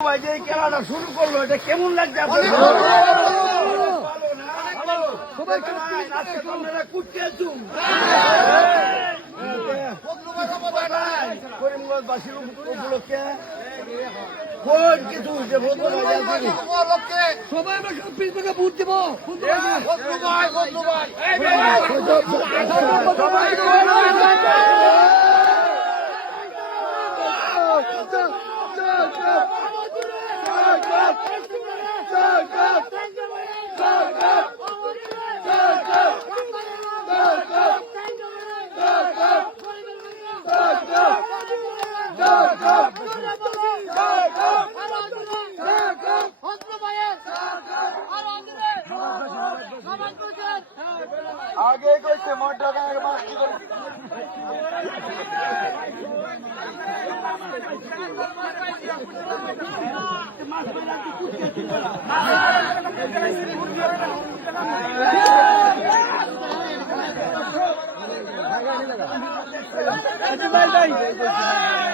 যে খেলাটা শুরু করলো এটা কেমন লাগছে আপনাদের? করিমগঞ্জবাসীর উপলক্ষে কিছু সবাই আমরা সব পিস থেকে ভোট দেবো। আগে কইছে মোটা মাছ কি করে ভাই